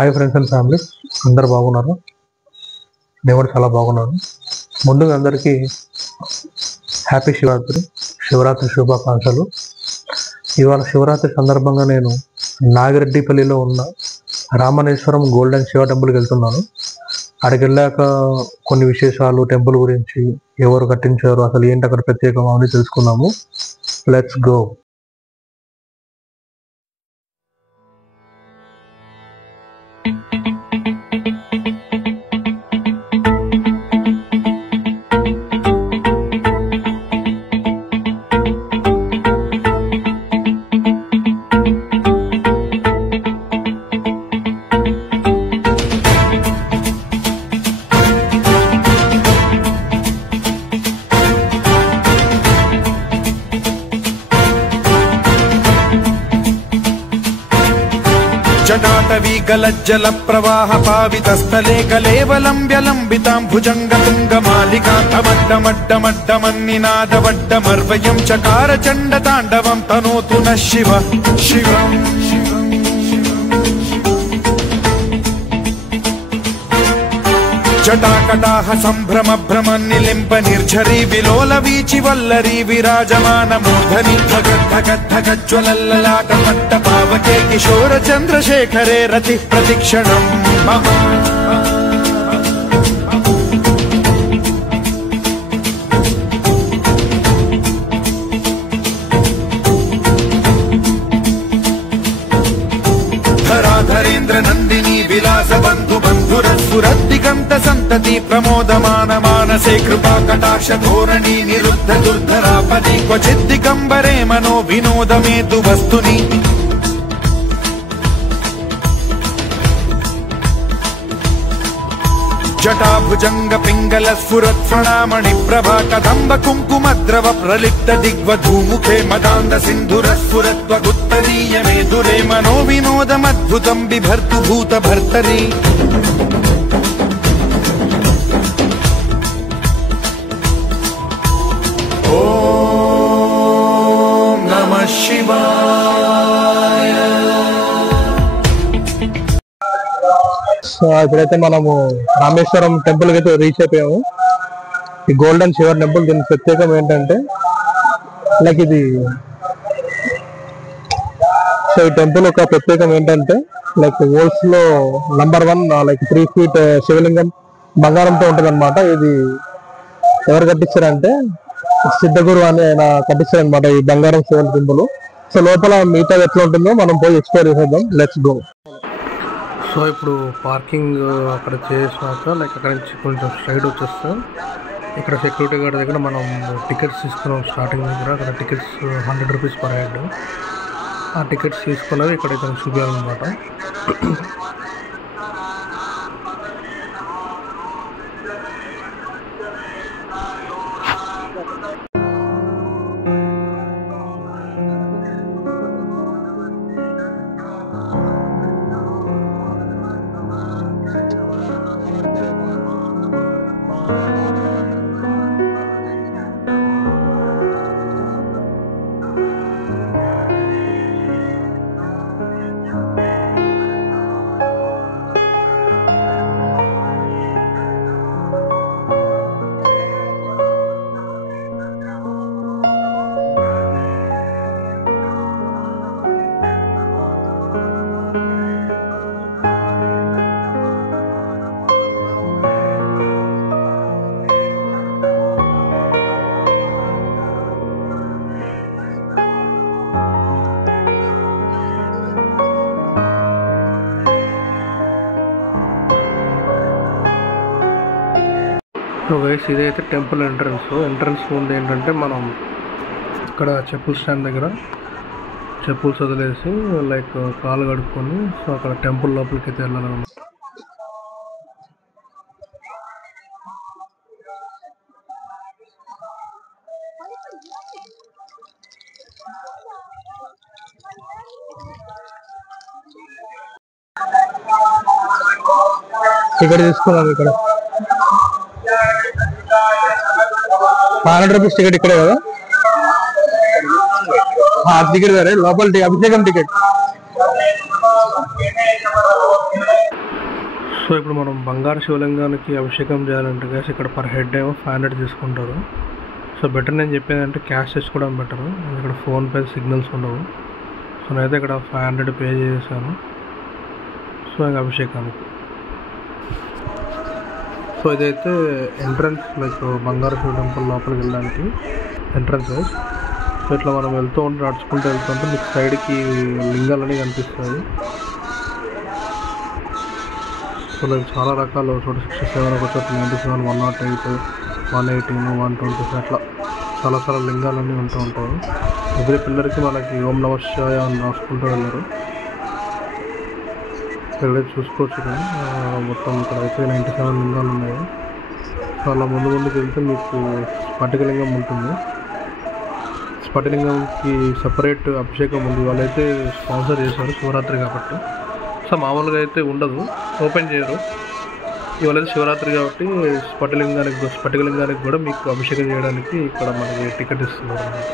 Hi friends and family, అందరు బాగున్నారు. నేను కూడా చాలా బాగున్నాను. ముందుగా అందరికీ హ్యాపీ శివరాత్రి శుభాకాంక్షలు. ఇవాళ శివరాత్రి సందర్భంగా నేను నాగిరెడ్డిపల్లిలో ఉన్న రామనేశ్వరం గోల్డెన్ శివ టెంపుల్కి వెళ్తున్నాను. అక్కడికి వెళ్ళాక కొన్ని విశేషాలు, టెంపుల్ గురించి, ఎవరు కట్టించారు, అసలు ఏంటి అక్కడ ప్రత్యేకం అని తెలుసుకుందాము. Let's go. जटाटवी गलज्जल प्रवाह पावितस्थले कलेवलम्ब्यलम्बितां भुजङ्गतुङ्गमालिकान्तमड्डमड्डमड्डमन्निनादवड्डमर्वयं चकार चण्डताण्डवं तनोतु नः शिव शिवम्. जटाकटाह सम्भ्रम भ्रमन्निलिम्प निर्झरी विलोल वीचि वल्लरी विराजमान मूर्धनि धगद्धगद्धगज्ज्वलल्ललाट मट्ट पावके किशोर चन्द्रशेखरे रतिः प्रतिक्षणम् मम. धराधरेन्द्र नन्दिनी विलास बन्धु बन्धुरस्फुरद्दिगन्त सन्तति प्रमोदमान मानसे कृपा कटाक्ष धोरणी निरुद्ध दुर्धरापदि क्वचिद्दिगम्बरे मनो विनोदमेतु वस्तुनि. जटाभुजंग पिंगल स्फुरत्फणामणि प्रभा कदम्ब कुंकुमद्रव प्रलिप्त दिग्वधूमुखे मदान्द सिन्धुर स्फुरत्वगुत्तरीय मेधुरे मनो विनोदमद्भुतं बिभर्तु भूत भर्तरि. ओम नमः शिवाय. సో ఇప్పుడైతే మనము రామేశ్వరం టెంపుల్కి అయితే రీచ్ అయిపోయాము. ఈ గోల్డెన్ శివ టెంపుల్, దీని ప్రత్యేకం ఏంటంటే ఇది సో ఈ టెంపుల్ ఒక ప్రత్యేకం ఏంటంటే వరల్డ్స్ లో నంబర్ 1 3 feet శివలింగం బంగారంతో ఉంటుంది అనమాట. ఇది ఎవరు కట్టించారంటే సిద్ధగురు అని ఆయన కట్టించారనమాట ఈ బంగారం శివ టెంపుల్. సో లోపల మిగతా ఎట్లా ఉంటుందో మనం పోయి ఎక్స్ప్లోర్ చేసేద్దాం. Let's go. సో ఇప్పుడు పార్కింగ్ అక్కడ చేసాక అక్కడ నుంచి కొంచెం స్ట్రైట్ వచ్చేస్తాం. ఇక్కడ సెక్యూరిటీ గార్డ్ దగ్గర మనం టికెట్స్ తీసుకున్నాం. స్టార్టింగ్ దగ్గర అక్కడ టికెట్స్ 100 rupees పర్ హెడ్. ఆ టికెట్స్ తీసుకున్నది ఇక్కడ ఇతను చూపించాలన్నమాట. సో గైస్, ఇదైతే టెంపుల్ ఎంట్రన్స్ ముందు ఏంటంటే మనం ఇక్కడ చెప్పుల స్టాండ్ దగ్గర చెప్పుల్స్ వదిలేసి కాలు కడుక్కొని సో అక్కడ టెంపుల్ లోపలికి అయితే వెళ్ళాలన్నమాట. ఇక్కడ తీసుకున్నాం. ఇక్కడ 500 rupees टिकट इकड़े कदा टिकट लोपल अभिषेकम टिकट సో ఇప్పుడు మనం బంగారు శివలింగానికి అభిషేకం చేయాలంటే గైస్ ఇక్కడ పర్ హెడ్ ఏమో 500 తీసుకుంటారు. సో బెటర్ నేను చెప్పేది అంటే క్యాష్ తెచ్చుకోవడం బెటర్. ఇక్కడ ఫోన్పే సిగ్నల్స్ ఉండవు. సో నేనైతే ఇక్కడ 500 పే చేశాను. సో ఇంకా అభిషేకానికి. సో ఇదైతే ఎంట్రన్స్, లైక్ బంగారు శివ టెంపుల్ లోపలికి వెళ్ళడానికి ఎంట్రన్స్. సో ఇట్లా మనం వెళ్తూ ఉంటే నడుచుకుంటూ వెళ్తుంటే మీకు సైడ్కి లింగాలని కనిపిస్తాయి. సో లైక్ చాలా రకాలు, చోట 67, ఒక చోట 97, 108, 118, 120 అట్లా చాలా లింగాలన్నీ ఉంటూ ఉంటాయి. ఎవ్రీ పిల్లర్కి మనకి ఓం నమ శివాయ అని రాసుకుంటూ వెళ్ళారు. ఇక్కడైతే చూసుకోవచ్చు ఇక్కడ మొత్తం ఇక్కడ అయితే 97 లింగాలు ఉన్నాయి. సో అలా ముందుకు వెళ్తే మీకు స్ఫటికలింగం ఉంటుంది. స్ఫటికలింగంకి సపరేట్ అభిషేకం ఉంది. వాళ్ళైతే స్పాన్సర్ చేశారు శివరాత్రి కాబట్టి. సో మామూలుగా అయితే ఉండదు, ఓపెన్ చేయరు. ఇవాళైతే శివరాత్రి కాబట్టి స్ఫటికలింగానికి కూడా మీకు అభిషేకం చేయడానికి ఇక్కడ మనకి టికెట్ ఇస్తున్నారు అన్నమాట.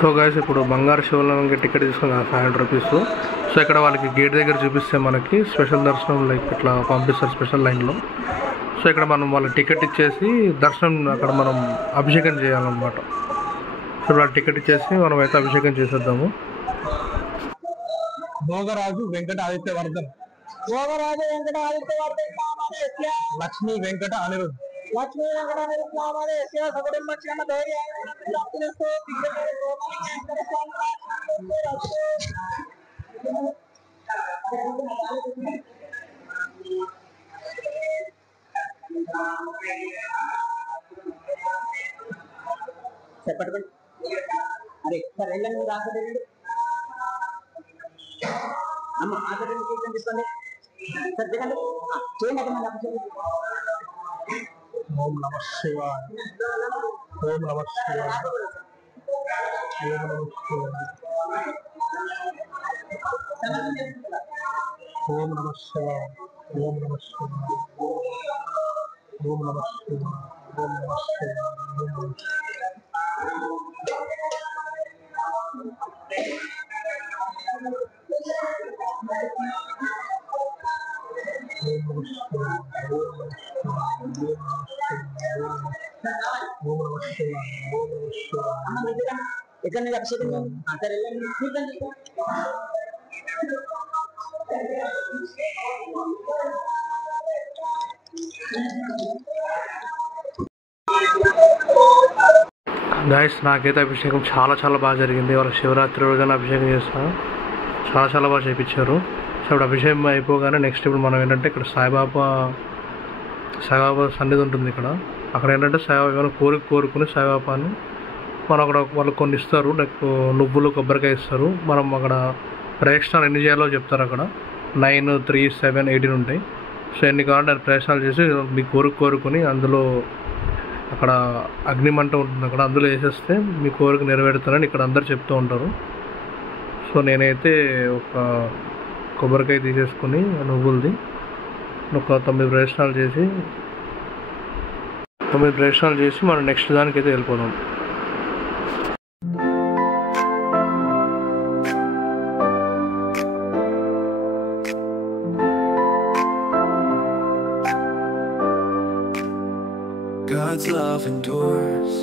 సో గైస్ ఇప్పుడు బంగారు శివలింగంకి టికెట్ తీసుకున్నాను 500 రూపీస్. సో ఇక్కడ వాళ్ళకి గేట్ దగ్గర చూపిస్తే మనకి స్పెషల్ దర్శనం లైక్ ఇట్లా పంపిస్తారు స్పెషల్ లైన్లో. సో ఇక్కడ మనం వాళ్ళకి టికెట్ ఇచ్చేసి దర్శనం అక్కడ మనం అభిషేకం చేయాలన్నమాట. సో వాళ్ళ టికెట్ ఇచ్చేసి మనం అయితే అభిషేకం చేసేద్దాము. భోగరాజు వెంకట ఆదిత్యవర్ధన్, లక్ష్మీ వెంకట అనిరుద్ధ్, చెప్పండి. అరే సార్ వెళ్ళండి, రాకండి అమ్మ ఆధార్ తీసుకోండి సార్, దిగండి చేయండి. ఓం నమః శివాయ, ఓం నమః శివాయ, ఓం నమః శివాయ, ఓం నమః శివాయ, ఓం నమః శివాయ, ఓం నమః శివాయ, ఓం నమః శివాయ, ఓం నమః ఇక్కడ నుంచి అభిషేకం సార్ వెళ్ళండి. గాయస్ నాకైతే అభిషేకం చాలా బాగా జరిగింది. వాళ్ళ శివరాత్రి రోజున అభిషేకం చేస్తాను, చాలా బాగా చేయించారు. సో ఇప్పుడు అభిషేకం అయిపోగానే నెక్స్ట్ ఇప్పుడు మనం ఏంటంటే ఇక్కడ సాయిబాబా సన్నిధి ఉంటుంది ఇక్కడ. అక్కడ ఏంటంటే సాయిబాబా కోరుకుని సాయిబాబాని మనం అక్కడ వాళ్ళు కొన్ని ఇస్తారు, లైక్ నువ్వులు కొబ్బరికాయ ఇస్తారు. మనం అక్కడ ప్రదక్షిణాలు ఎన్ని చేయాలో చెప్తారు. అక్కడ 9, 3, 7, 18 ఉంటాయి. సో ఎన్ని కావాలంటే అది ప్రదక్షిణాలు చేసి మీ కోరుకొని అందులో అక్కడ అగ్నిమంట ఉంటుంది, అక్కడ అందులో వేసేస్తే మీ కోరిక నెరవేరుతారని ఇక్కడ అందరు చెప్తూ ఉంటారు. సో నేనైతే ఒక కొబ్బరికాయ తీసేసుకుని నువ్వులది ఒక 9 ప్రదక్షిణాలు చేసి మనం నెక్స్ట్ దానికైతే వెళ్ళిపోదాం. God's love endures.